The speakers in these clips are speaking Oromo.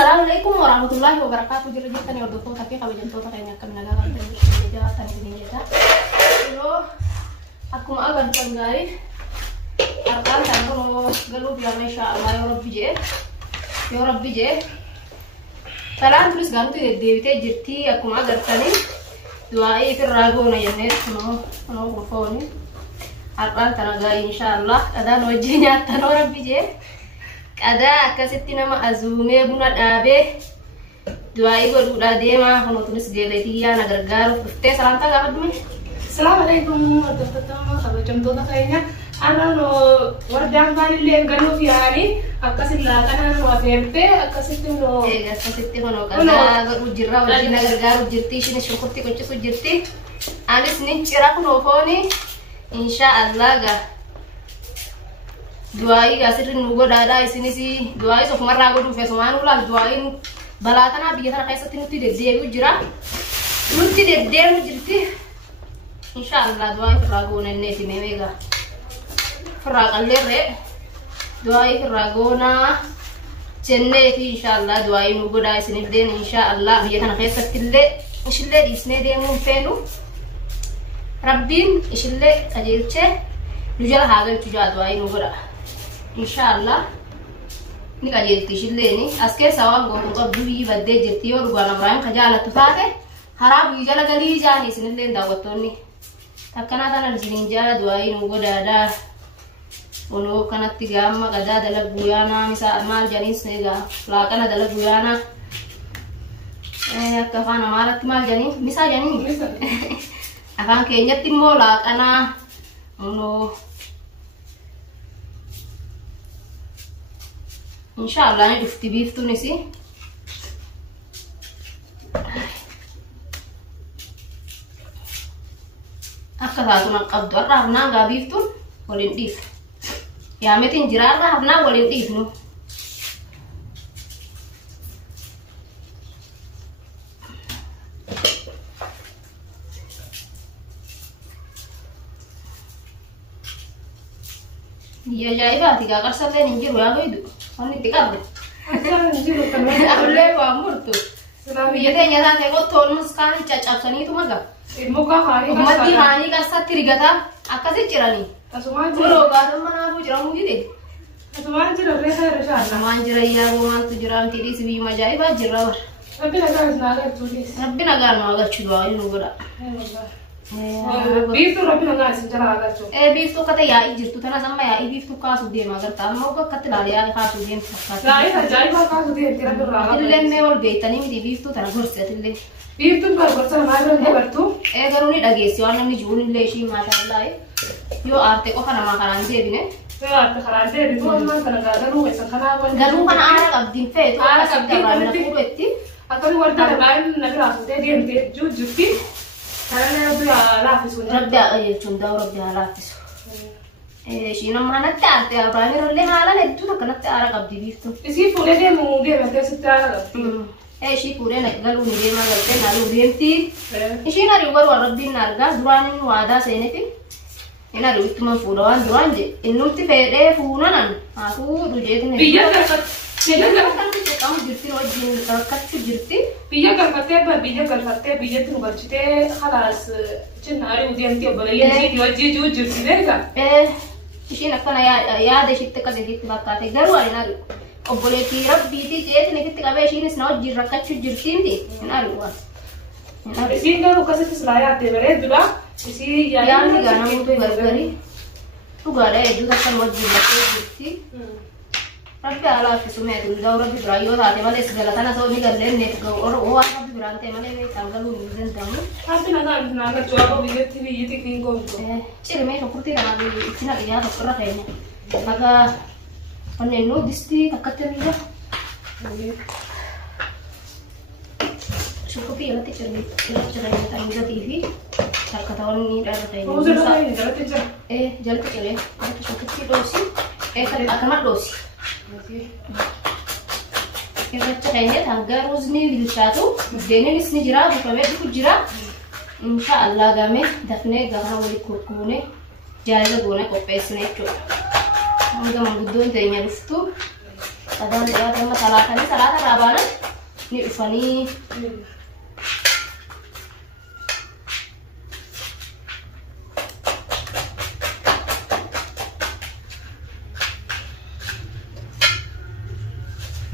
السلام عليكم ورحمة الله وبركاته. جرجت تاني وردتو tapi kalau jantung tak kayaknya kami naga kan tadi dia tadi ini ya. Yo aku mau agar tanggai arkan tanpa galu biar Masya Allah ya Rabbi je. Talan terus gantu ya Dewi jirti aku mau agar tani doai firrago na yanet no phone arkan tanaga insyaallah ada wajahnya tan Rabbi je. Ada kasih nama azume buna dabe doai goduda dema kono tulis geletiya nagar garu te salanta ga badme. Assalamualaikum warahmatullahi wabarakatuh. Contohnya kayaknya anak no wardang kali le ganu fiani akasin la kana no aferte akasin no kasih no kada ujira wajina nagar garu jirti shine shukurti ko jirti anis nin cira no foni insyaallah ga doai gasir nugo dada isini si doai sok marra go du fesmanu la doai balatana biyata kaisa tinuti de debu jira nuti de debu jirti insyaallah doai rago nenne ti mewega fraqallere doai ragona jenne ti insyaallah doai nugo da isini den insyaallah biyata kaisa tille ishille isne de mun fenu rabbin ishille ajirche nujala hagal tuja doai nugo da insyaallah ni kajeelti shilleeni aske sawan goon qabbi badde jirti yor gwana brahim kajala tufate harab yijala gali jani sinillen dawatonni takkana tanan sininja duai nugo dada ono kanatti gamma kada dala guyana misa mal janin sega la kana dala guyana kafana marat mal janin misa janin afan kenya timmo la kana ono insyaallah ini dufti beef tuh nih sih. Akka taatu nak qabdu arrahna ga beef tuh walin beef. Ya metin jirar arrahna walin beef nu. Iya jaiba tiga karsal deh ninjir wa itu. Ini tiga bro. Asal jiru teman. Aku lewa murtu. Iya teh nyata teh kok tolong sekali cacap sani itu mah. Muka hari kan. Mati hani kasat tirigata. Akasih cirani. Asuman jiru. Bro baru mana aku ciramu gitu. Asuman jiru resa. Asuman jiru ya rumah tu jiran tiri sibi majai ba jirawar. Tapi naga tulis. Tapi naga no agak chudwa ini nugura. Beef tuh Rabbi naga sejarah agak tuh. Beef tuh kata ya ijir tuh tanah sama ya beef tuh kasu dia magar tamu kok kata lari ya kasu dia. Lari saja ini kasu dia tidak berlaga. Illen me wal beitani mi beef tuh tanah gurse illen. Beef tuh berkurang magar dia bertu. Garuni dagesi warna ni junin leshi masyaallah. Yo arte ko kana makanan dia bine. Ya arte dia itu memang kana garu esan kana wan. Garu kana arag abdin fe itu arag abdin kana kuetti. Atau warna lain naga aku dia juti. Karena Rabbi alafis Rabbi ayo cunda Rabbi alafis. Shina mana tarte Abraham rolle hala nettu takana tara qabdi biftu. Isi pure de munge mate sitara qabdi. Shi pure nak galu ni de magal nalu demti. Shina riwar Rabbi narga durani wada senefi. Ina ru ituma furan duranje. Innumti fede funanan. Aku duje ne. Biya karpat. Biya karpat kamu jirti wajin kaccu jirti. Biya karpatte biya tu barchite khalas chinari udiyanti obalaya ji wajji ju jirti dega. Shina kana ya de shitte ka de gitti bakate garu ari naru. Oboleti Rabbi ti jeet ne gitti kabe shina sna jirra kaccu jirtindi. Naru wa. Isi garu kasati slaya te bere dula isi ya ni gana mutu gargari. Tu gara edu kan wajji jirti. Rabbi alafis me tu da Rabbi brayo da te male segala tanah so ni galle ne go or o Rabbi brante male me tangalu ni den tamu. Tapi naga coba biya ti biya ti kingo. Cire me kurti da nabi itina ya dokra kayaknya. Naga onenu disti takaten ya. Syukupi ya ti cire ta inga TV. Takatan ni da kayaknya. Oh sudah ini jalan aja. Jalan kecil ya. Syukupi dosi. Kan akan dosi. Kita kayaknya tangga rozni bilshatu dene nisni jira bukame ku jira insyaallah game dafne gahana wali kurkune jaiza gone ko pesne to anga mangudon tenya duftu أدان يا دم صلاة رابانا نقفني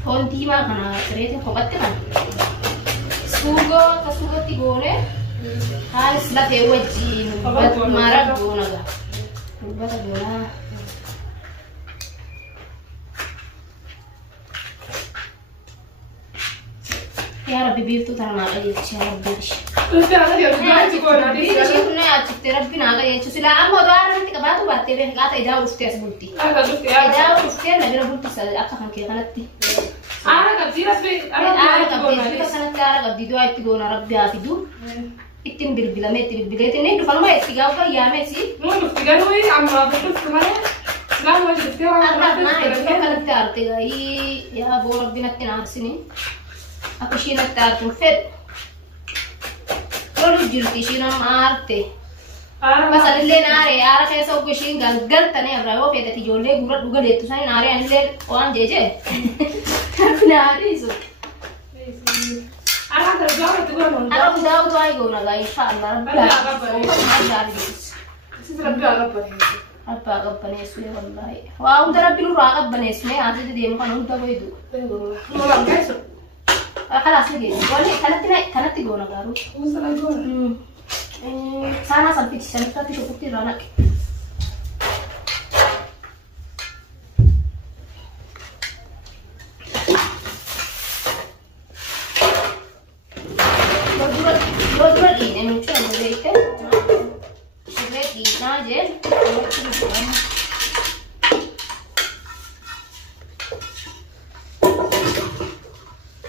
هون دي ما كنا تريتي خبطنا سوغو تيغوني هاس لا توجي مارا غونا غونا يا ربي بيفتو ترى ناقا يتش يا ربي ربي ناقا يتش سلا أما دوارا نتي كباتو باتي بيه قاتا إذا وفتي أسبولتي إذا وفتي نبينا بولتي سلا أكا خان كي غلطتي أنا قبدي ربي أنا قبدي دو أيتي غونا ربي آتدو إتين بالبلا ميتي بالبلا تنين دفن ما يستيقاوكا يا ميسي مو نفتيقانوي عما بطلت كمان لا ما جبتيها أنا كانت تعرتي غاي يا أبو ربي نتين عارسيني aku sih nak tahu fit, kalau jual sih nak marte. Pasal le nare, ara kayak so aku sih gagal tane abrawo fit tapi jual le burat juga le tu saya nare ane orang jeje. Tapi nare itu. Ara terjauh itu kan? Ara jauh tu ayo naga, insyaallah. Apa agak panas ni wallahi. Wah, udah rapi lu agak panas ni, asal dia makan udah begitu. Mau guys. خلاص لقيت كانت تقول قالوا وصل يقول سانا صلتي سنتي شوفتي رانك دور دي من شو بديته شغلت دي ناجل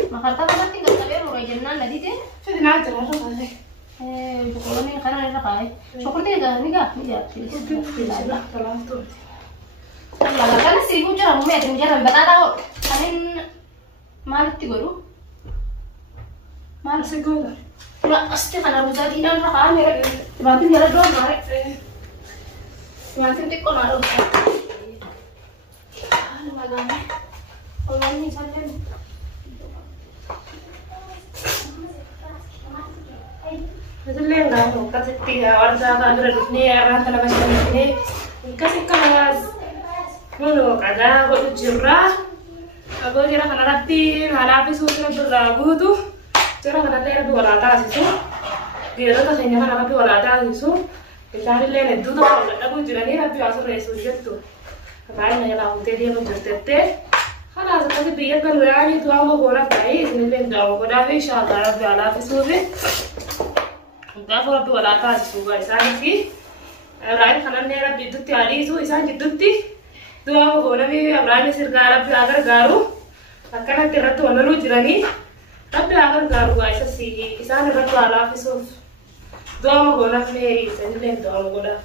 makarta kan tinggal kalian udah jalan tadi deh. Jadi nanti lah orang ada. Kalau ni karena ada kai. Seperti ni gak? Tidak. Terlalu tu. Kalau kan sih hujan, mungkin hujan betul tahu. Kalian malu tiga ru. Malu sih gula. Tidak pasti karena hujan ini orang kan mereka. Nanti jalan doang mereka. Nanti tikon ada. Malam. Kalau ni saja. Betul enggak? Kasih tiga warga kan berdua orang tanah macam ini. Kasih kelas. Mulu kada aku jurah. Aku jurah karena nanti halapi sudah berlagu tuh. Jurah karena dia dua rata sih. Dia tuh kasihnya kan halapi dua rata sih. Kita hari lain itu tuh aku jurah ni halapi asal resu gitu. Katanya yang aku tadi mau jurtete. Karena sekarang biar kan berani tuh aku borak kaya. Ini lain dah aku dah insyaallah Rabbi halapi sudah. Gaafa rabbi walaa taasisu gaa isaaniifi Ibrahim kananne rabbi iddutti haadhiisu isaan jiddutti du'aa goonami Ibrahim sirgaa rabbi haa gargaaru akkanatti irratti walaluu jiranii rabbi haa gargaaru gaa isaan irratti waa laaffisuuf du'aa goonaaf meerii isanillee du'aa godhaaf.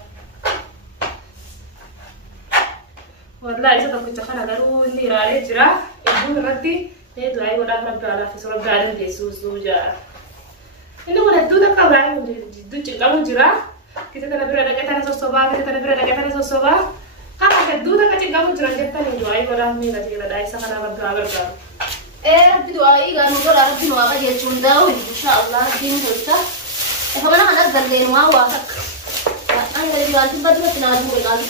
Wallaahi isa tokkicha kana garuu inni ilaalee jira iddoo irratti du'aa godhaaf rabbi haa laaffisu rabbi haa dandeessisuu jaa. Ini mana tu tak kawan, tu kamu jurah. Kita kena berada kat tanah sosoba, kita kena berada kat tanah sosoba. Kalau kat tu tak kacik kamu jurah jepang ni doai korang ni nanti kita dah isa kana berdoa berdoa. Rabbi doai kan udah Rabbi doa aja cundau, insyaallah din dosa. Kemana anak galen wawa. An dari ganti baju tenaga berkali.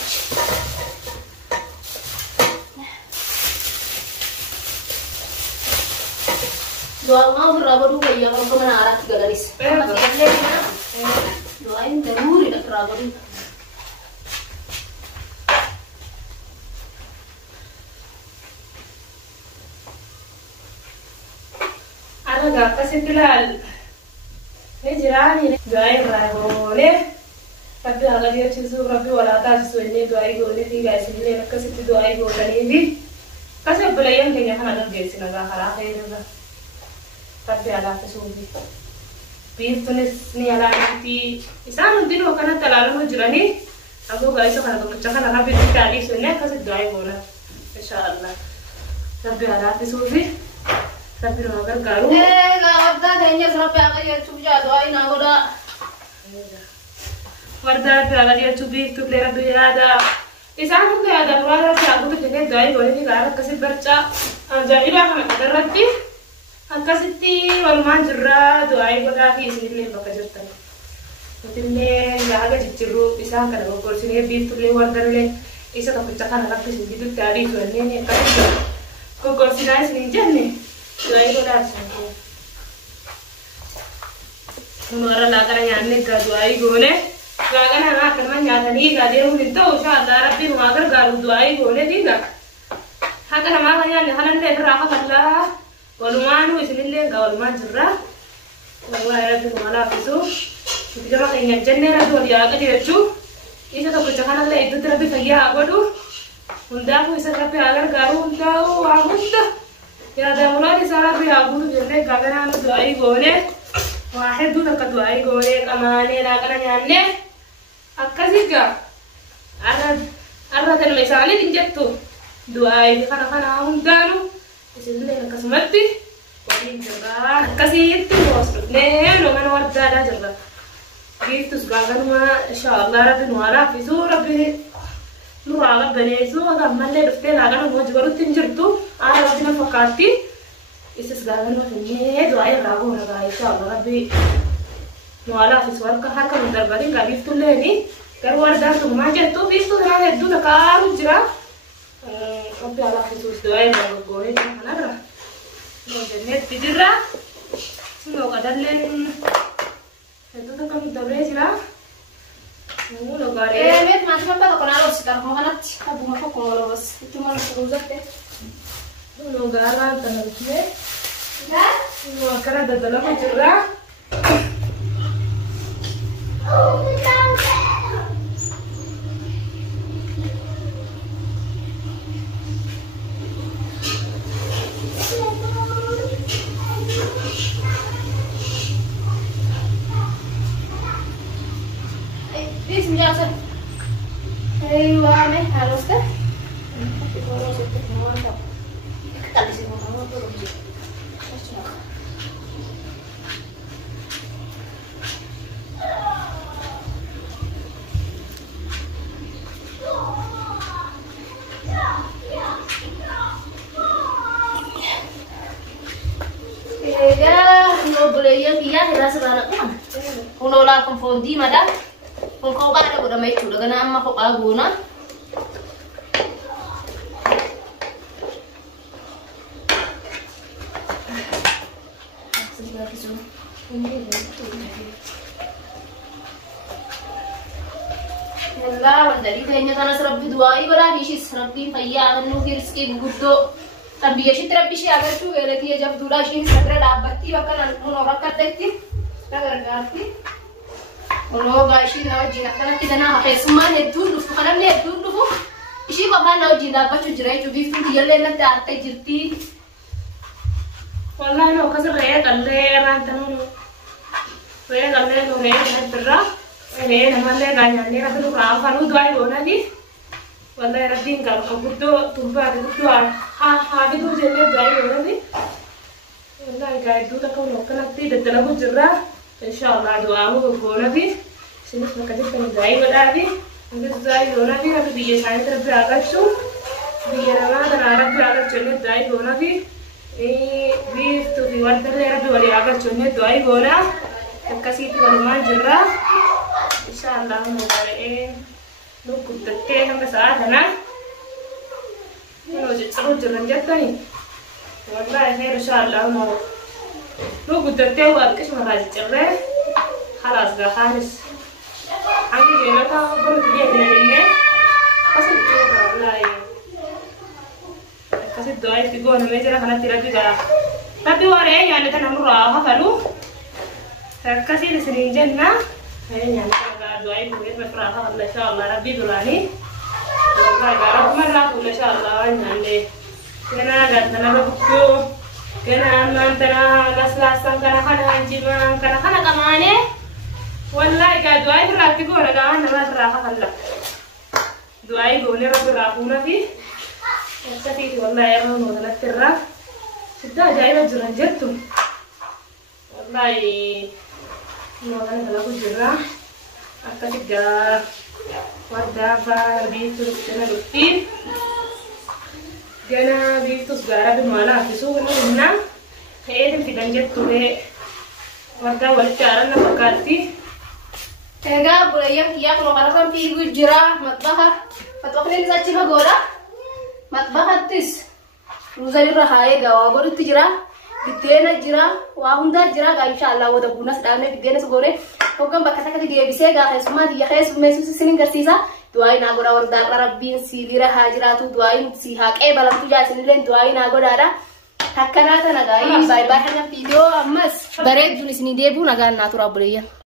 Doa mau berapa dulu ya kalau kemana arah tiga garis. Doain terus tidak berapa dulu. Ada gak kasih tilal. Ini jirani doain rago ne. Tapi agak dia cisu Rabbi wala taasisu ini doai go ne tiga sini kasih doai go dan ini. Kasih belayan dengan anak dia sini agak harap juga. Tapi ala kesuwi. Beef tunis ni ala nanti. Isaan nanti dua kana talalu majurani. Aku guys kana berkecakan ala beef tadi sunnah kasih doai bola. Insyaallah. Tapi ala kesuwi. Tapi rogar garu. Warda kayaknya sampai apa ya coba doain aku dah. Warda ala dia cubi tu plera tu ada. Isaan tu ada ruara si aku tu jadi doai boleh ni lara kasih berca. أجائبا كما قدرتي أكستي والمان جرا دعائي بدا في اسم الله بكجرتني وتلي لعجة تجرو إسان كذا بقول سنيه بيت تلي وردر لي إيش تفكر ربي سنجد التاريخ ولني كذا بقول سناي سنجني دعائي بدا سنجي نورا لاكنا يعني كدعائي قوله لاكنا ما كمان يعني كديهم نتو شاء الله ربي ما أقدر قالوا دعائي قوله دينا هذا ما كان يعني خلنا نلقي راحة الله ولمانو اسم الله قولمان جرا والله ربي ما فيسو بجمع إن الجنة ربي ولياقة يرجو إذا تقول الله إذا ربي فيها أقولو هنداكو إذا ربي أقدر قالوا هنداو عمود يا دامولاد إذا ربي أقولو جنة قابنا دعائي قوله واحد دون كدعائي قوله كماني لاكنا يعني أكاسيكا أنا تنميساني تنجتو دعائي خنا هندانو اسم الله كسمتي وين جرا كسيت وصلت ليه لو من ورد هذا جرا كيف تسقاطن ما إن شاء الله ربي نوالا في سور ربي نورا ربنا يسوع هذا ملء دفتين هذا نو جبرو تنجرتو أنا ربنا فكرتي إسقاطن ما فيني دعائي رابو ربا إن شاء الله ربي نوالا في سور كهار كم دربارين كيف تلهني كروار دارتو ما جتو كيف تلهني الدنيا كارو جرا ربي على خصوص دعائي بقولي أنا برا جنة تجرا سنو قدر لين itu tuh kami double sila lo gare met macam apa kau naros sekarang mau hanat abu mau kau naros itu mau terusat deh lo gara tanah kiri kan lo akar ada dalam cerah Bismillah. Ayo, ame harus kan? Tapi kalau sedikit mantap. Tadi sih mau kamu turun sih. Ya, no boleh ya dia rasa banget kan? Kalau lakukan fondi madam. Kung kau ba udah may chulo gana amma ko aguna yalla wandari kayaknya tanah serabbi duai bala bishi serabbi payya anu hirski guddo tabbi yashi terabbi shi agar tu gelati ya jab dula shi sadra dabbati bakal anu rakat dekti agar garti والله قايشين نوجي نحن كده أنا حيسمع هدول لفو خلنا من هدول لفو إشي بابا نوجي دابا تجري تبي فين يلا إنك تعرفي جرتي والله لو كسر رأي قلّي رانتنو رأي قلّي لو رأي نبرة رأي نمالي قايني ربنا رافع نو دواي لونا دي والله ربين قال كبدو تبى كبدو ها بدو جنة دواي لونا دي والله قايدو تكون وكنا تيجي تلعبوا جرّا إن شاء الله دعاءه بقولنا دي سنس مكتب كن دعاء ولا دي عندك دعاء ولا دي أبي بيجي سايد ربي عقرشو بيجي رما ترى ربي عقرشو نه دعاء ولا دي إيه بيف تو في ورد اللي ربي ولي عقرشو نه دعاء ولا تكسيت ولا ما جرّا إن شاء الله نقول لو كنت تكيه هم ساعة هنا لو جت جرّن جتني والله خير إن شاء الله نقول لو قلت تيو أبكش مراجع جرّه خلاص ده خالص عندي جيلة برد بيه هنا قصد كده والله قصد دعاء تقول أنا ميجرا خنا تربي ده تبي وراه يعني تنامر راها فلو كثير سنين جنة يعني دعاء بقول بفرحة الله إن شاء الله ربي دلاني والله قرب مرة كل إن شاء الله يعني كنا قدنا نبكو كنا أنتنا لسلاسن كنا خنا جيمان كنا خنا كمانه والله كدعاء راتي قولا كمان ما تراها خلا دعاء قولي رب راهونا في كثير والله يا رب نودنا ترى سدا جاي بجران جتو والله نودنا كلا بجرا أكتر ودا فاربي تلقينا لطيف جانا بيتوس جارا بمانا في سوق هنا هيدن في دنجت توه وردا والشارنا فكرتي Ega bulayang kiyak no karakan pigu jira matbaha matbakne zachi bagora matbaha tis ruzali rahaye gawa goru tijira bidena jira wa hunda jira ga inshallah wada bunas dane bidena sgore hogam bakata kati ge bise ga khesma di khes mesu sinin garsisa duai na gora warda rabbin silira hajiratu duai si haqe balam tuja sinilen duai na gora da hakkanata nagai bye bye hanya video amas bare junis ni debu naga natura bulayang